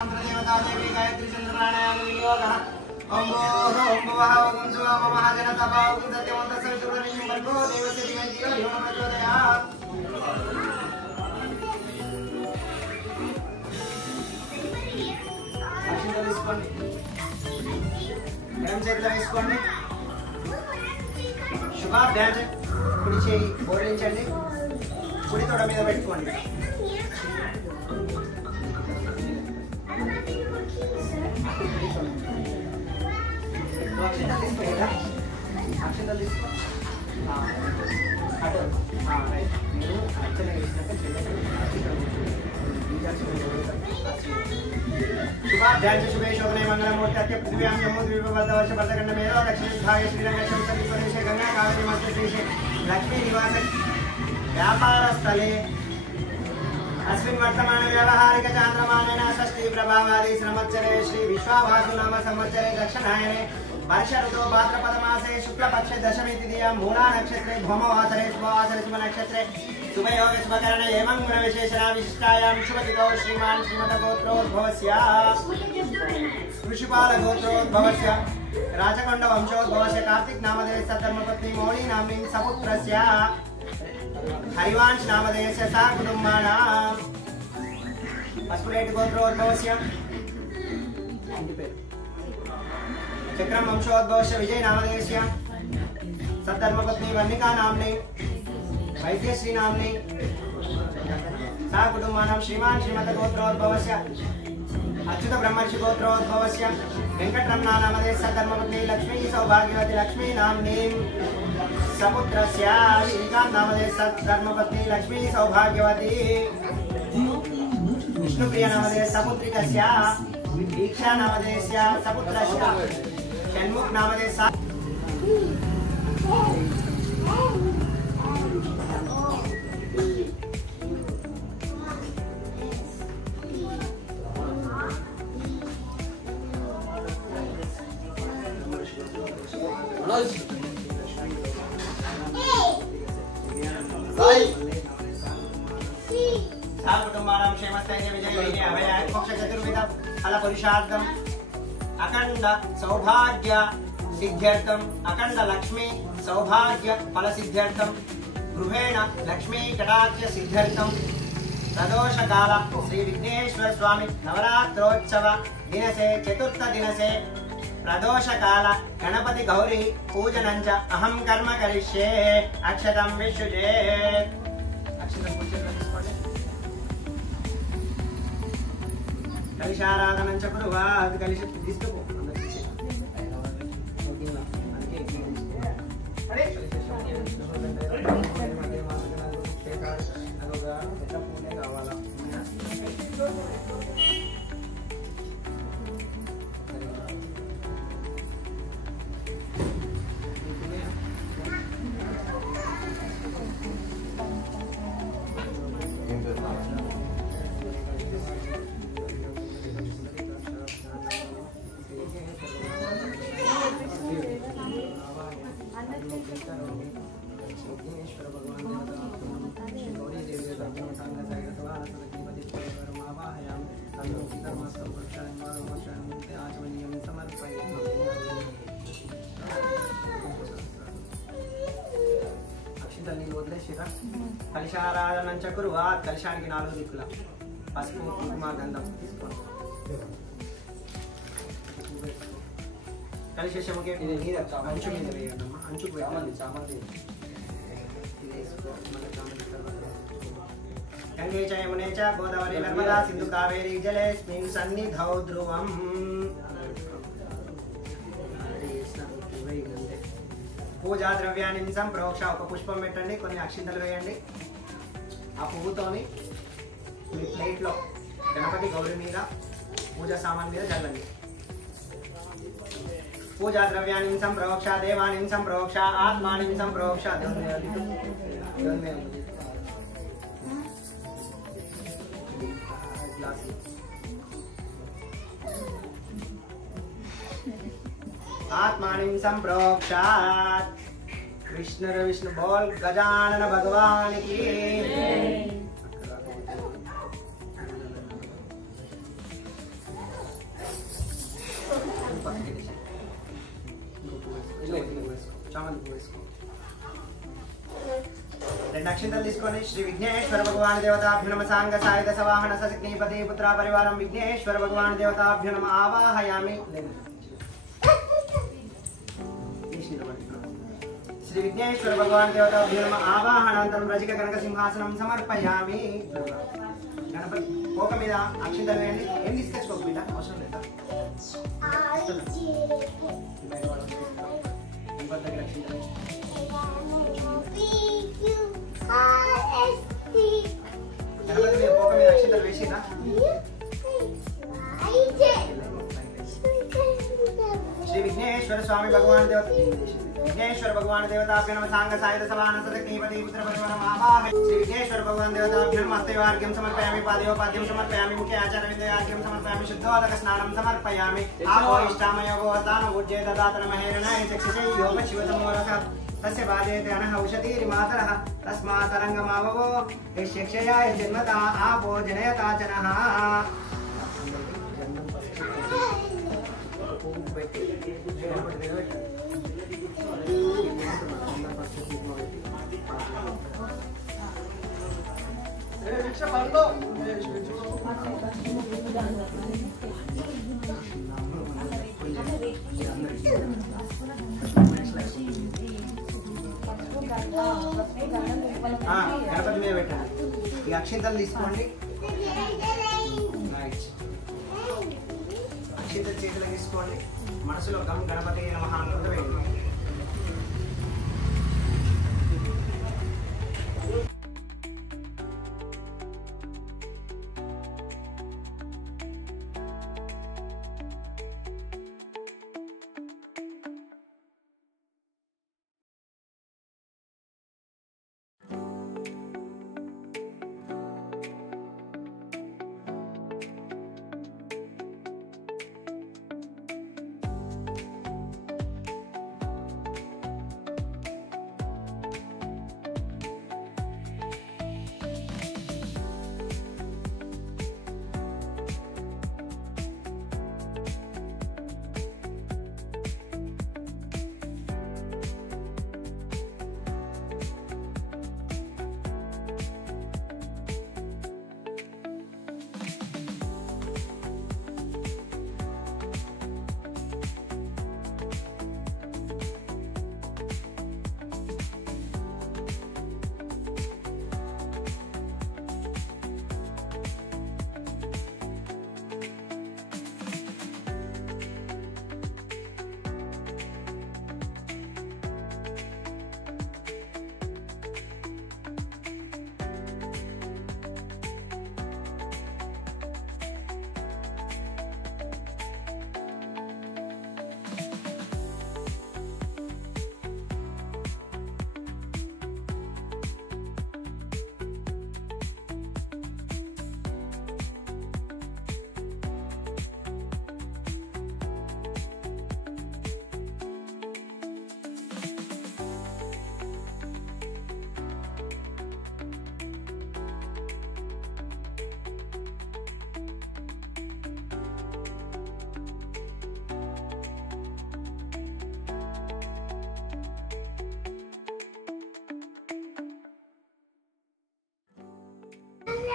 देवी गायत्री चंद्र प्राणायाम विनियोगः ओम ओम भवः ओम सुवः महाजनतपः ओम सत्यवन्तः सवितुर्वरेण्यं भर्गो देवस्य धीमहि धियो यो न प्रचोदयात्। అక్షింతలు తీసుకోండి, ఎడమ చేతిలో వేసుకోండి. శుభాభ్యాసం. కుడి చేయి బోధించండి, కుడి తొడ మీద పెట్టుకోండి. అక్షింతలు తీసుకోండి, అక్షింతలు తీసుకో. అటు రైట్. మీరు అర్చన చేసినాక शुभाभ्यां शुभे शोभने मंगलमूर्ति अत्य पृथ्व्यां जम्बूद्वीपवर्ध वर्षवर्धखंड मेरो दक्षिण विभागे श्रीरंगेश्वर प्रदेशे गंगा कावेरी मध्य देशे लक्ष्मी निवास व्यापार स्थले अस्मिन् वर्तमान व्यावहारिक चांद्रमानेन षष्ठी प्रभावादि संवत्सरे श्री विश्वावसु नाम संवत्सरे दक्षिणायने वर्ष ऋतु भाद्रपद मासे शुक्ल पक्षे दशमी तिथियां मूला नक्षत्रे भौमवासरे शुभवासरे शुभ नक्षत्रे शुभयोग शुभकरण एवं गुण विशेषणा विशिष्टायां शुभतिथौ श्रीमान् श्रीमत गोत्रोद्भवस्य ऋषिपाल गोत्रोद्भवस्य राजकोंड वंशोद्भवस्य कार्तिक नामधेयस्य धर्मपत्नी मौली नाम्नी सपुत्रस्य हरिवांश नामधेयस्य सा कुटुंबानां अस्पुलेट गोत्रोद्भवस्य चक्रम वंशोद्भवस्य विजय नामधेयस्य सद्धर्मपत्नी वर्णिका नाम्नी वैद्यश्री नाम्नी सा कुटुंबानां श्रीमान् श्रीमत गोत्रोद्भवस्य अच्युत ब्रह्मर्षि गोत्रोद्भवस्य वेंकटरमणा नामधेयस्य सद्धर्मपत्नी लक्ष्मी सौभाग्यवती लक्ष्मी नाम्नी सपुत्रस्य श्रीकांत नामधेयस्य सद्धर्मपत्नी लक्ष्मी सौभाग्यवती विष्णुप्रिया नामधेयस्य सपुत्रिकस्य दीक्षा नामधेयस्य सपुत्रस्य षण्मुख नामधेयस्य कुटुंबानां क्षेमस्थैर्य विजय अभय मोक्ष चतुर्विध फल पुरुषार्थम अखंड सौभाग्य सिद्ध्यर्थम अखंड लक्ष्मी सौभाग्य फल सिद्ध्यर्थम गृहेण लक्ष्मी कटाक्ष सिद्ध्यर्थम प्रदोष काल श्री विघ्नेश्वर स्वामी नवरात्रोत्सव दिनसे चतुर्थ दिनसे प्रदोष काल गणपति गौरी पूजनं च अहं कर्म करिष्ये अक्षतं विशुजे अक्षतं पूजनं చేసుకోండి कलिशाराधनं च कुर्वात् कलिश తీసుకో అరే కావాలా कलिशाराधनं च कुर्वात् कलशाనికి 4 దిక్కుల పసుపు కుంకుమ గంధం తీసుకోండి కలశముకే ఇది మీద అంచు మీద వేయండి అమ్మ అంచుకు పెట్టండి చామంతి गंगे च यमुने च गोदावरी नर्मदा सिंधु कावेरी जलेस्मिन् सन्निधौ ध्रुवम् పూజా ద్రవ్యాన్ని సంప్రోక్ష ఒక పుష్పం పెట్టండి, కొన్ని అక్షింతలు వేయండి. ఆ పువ్వుతోని మీ ప్లేట్లో గణపతి గౌరీ మీద పూజా సామాన్ మీద చల్లండి. పూజా ద్రవ్యాన్ని సంప్రోక్ష దేవాన్ని సంప్రోక్ష ఆత్మాని సంప్రోక్ష आत्मानि संप्रोक्षात् कृष्ण विष्णु बोल गजानन भगवान की రెండు అక్షంతలు తీసుకొని శ్రీ విఘ్నేశ్వర భగవాన్ దేవతాభ్యో నమ సాంగ సాయుధ సవాహన సశక్నీపతి పుత్ర పరివారం విఘ్నేశ్వర భగవాన్ దేవతాభ్యో నమ ఆవాహయామి. శ్రీ విఘ్నేశ్వర భగవాన్ దేవతాభ్యో నమ ఆవాహనానంతరం రజిక కనక సింహాసనం సమర్పయామి. గణపతి కోక మీద అక్షంతలు వేయండి. ఏం తీసుకొచ్చుకోక బిడ్డ అవసరం లేదా? దగ్గర అక్షంతలు గణపతి మీద కోక మీద అక్షంతలు వేసిరా? శ్రీ విఘ్నేశ్వర స్వామి భగవాన్ దేవత विघ्नेश्वर भगवान देवताभ्यो नमः सांग सायुध सवाहन सशक्तिपति पुत्र परिवारम आवाहयामि. श्री विघ्नेश्वर भगवान देवताभ्यो नमः हस्तयोर्घ्यं समर्पयामि. पादयोपाद्यं समर्पयामि. मुखे आचार्यविन्दयोर्घ्यं समर्पयामि. शुद्धोदक स्नानं समर्पयामि. आपो इष्टामयो दानो उज्जय ददातन महेरणाय चक्षुषे योपशिवतमोरसः तस्य बाजेते अनः औषधीरिमातरः तस्मात् तरङ्गमाववो यक्षयाय जन्मता आपो जनयता जनः. గణపతి మీద పెట్టండి. ఈ అక్షింతలు తీసుకోండి. అక్షింతలు చేతులు తీసుకోండి. మనసులో గం గణపతి నమః అనుకుంటూ వేయండి.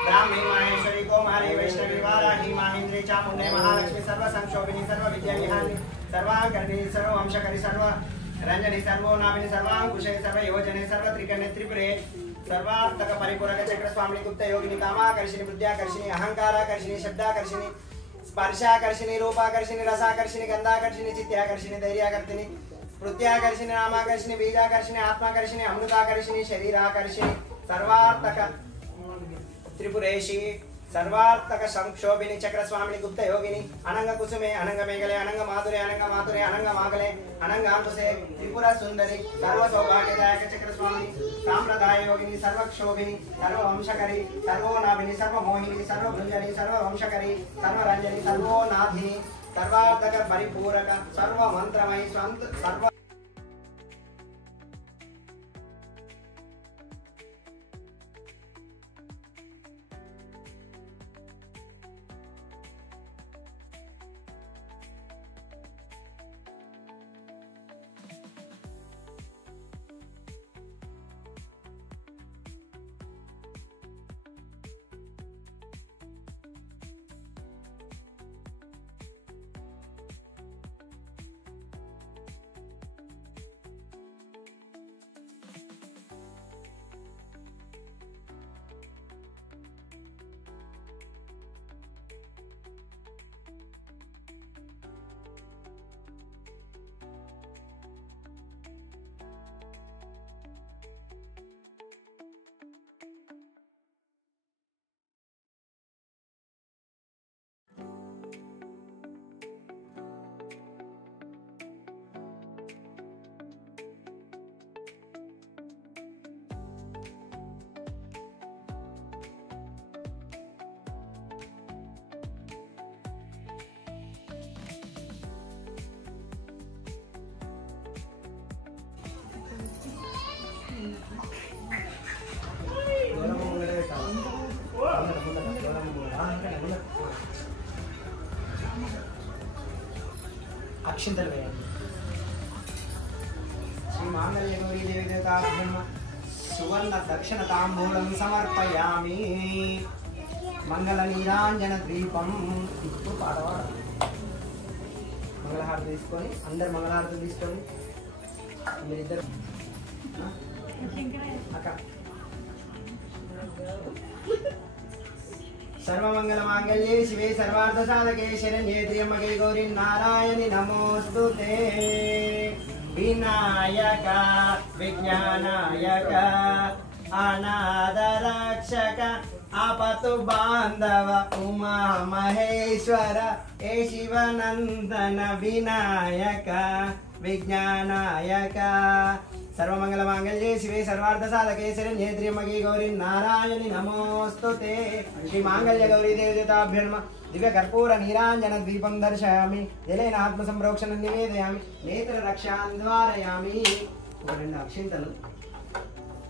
ब्राह्मी माहेश्वरी कौमारी वैष्णवी वाराही माहेन्द्री चामुंडे महालक्ष्मी सर्व संक्षोभिनी सर्व विद्याविहारिणी सर्वांकरणी सर्व वंशकरी सर्व रंजनी सर्व नामिनी सर्वांकुशे सर्व योजने सर्व त्रिकर्णे त्रिपुरे सर्वार्थक परिपूरक चक्र स्वामिनी गुप्त योगिनी कामाकर्षिणी बुद्ध्याकर्षिणी अहंकाराकर्षिणी शब्दाकर्षिणी स्पर्शाकर्षिणी रूपाकर्षिणी रसाकर्षिणी गंधाकर्षिणी चित्याकर्षिणी धैर्याकर्षिणी स्मृत्याकर्षिणी नामाकर्षिणी बीजाकर्षिणी आत्माकर्षिणी अमृताकर्षिणी शरीराकर्षिणी सर्वार्थक त्रिपुरेशी सर्वार्थक संक्षोभिनी चक्र स्वामिनी गुप्त योगिनी अनंग कुसुमे अनंग मेघले अनंग माधुरे अनंग मागले अनंगांकुशे त्रिपुरा सुंदरी सर्व सौभाग्यदायक चक्र स्वामिनी साम्प्रदाय योगिनी सर्वक्षोभिनी सर्ववंशकरी सर्वोनाभिनी सर्वमोहिनी सर्वभुंजनी सर्ववंशकरी सर्वरंजनी सर्वोनाधिनी सर्वार्थक परिपूरक सर्वमंत्रमयी सर्व అక్షింతలు వేయండి. శ్రీ మాంగళ్య గౌరీ దేవి దేవతాభ్యమ సువర్ణ దక్షిణ తాంబూలం సమర్పయామి. మంగళ నీరాంజన ద్వీపం. ఇప్పుడు పాడవాడు మంగళహారతి తీసుకొని అందరు మంగళహారతి తీసుకొని మీరిద్దరు అక్క సర్వమంగళ మాంగళ్యే శివే సర్వార్థ సాధకే శరణ్యే త్ర్యంబకే గౌరీ నారాయణి నమోస్తుతే. వినాయక విజ్ఞానాయక అనాథరక్షక ఆపతు బాంధవ ఉమా మహేశ్వర ఏ శివనందన వినాయక విజ్ఞానాయక సర్వమంగళ మాంగళ్యే శివే సర్వార్థ సాధకే శరణ్యే త్ర్యంబకే గౌరీ నారాయణి నమోస్తుతే. శ్రీ మాంగళ్య గౌరీ దేవతాభ్యర్మ దివ్య కర్పూర నీరాంజన ద్వీపం దర్శయామి. జలేన ఆత్మ సంప్రోక్షణ నివేదయామి. నేత్ర రక్షాన్ ద్వారయామి. ఒక 2 అక్షింతలు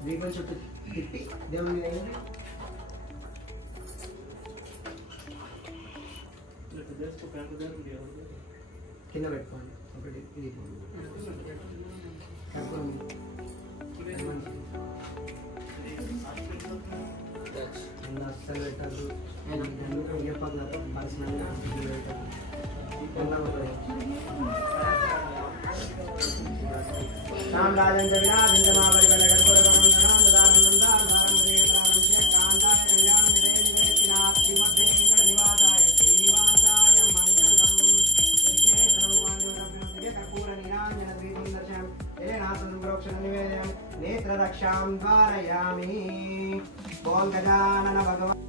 ద్వీపం చుట్టూ తిప్పి దేవుని మీద కింద పెట్టుకోండి. ఒకటి దీపం కర్పూరం అస్సలు పెట్టద్దు. చెప్పగా పర్సనల్గా రామ్ రాజన్ జగన్నాథ్ మహాబలి కర్పూర నేత్ర రక్షాం ద్వారయామి. ఓం గజానన భగవాన్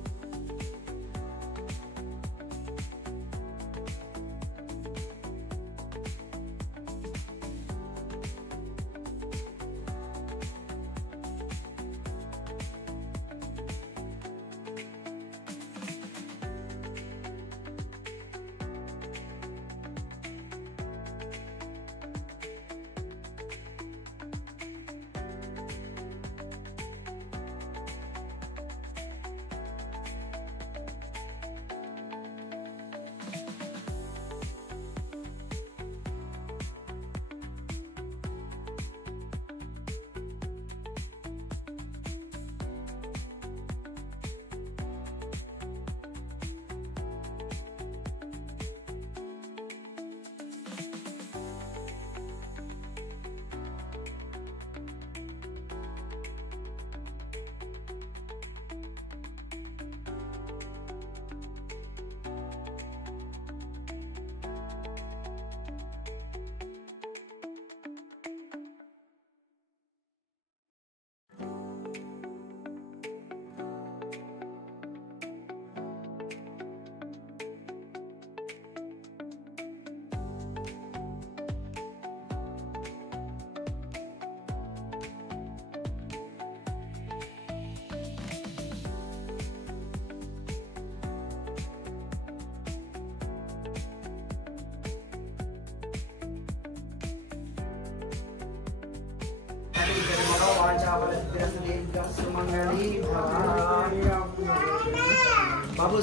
బాబు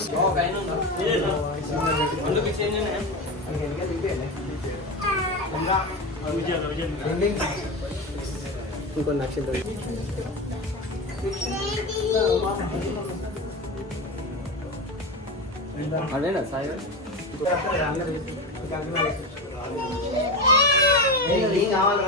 ఇంకో నక్షత్రం అదేనా సాయి కావాలి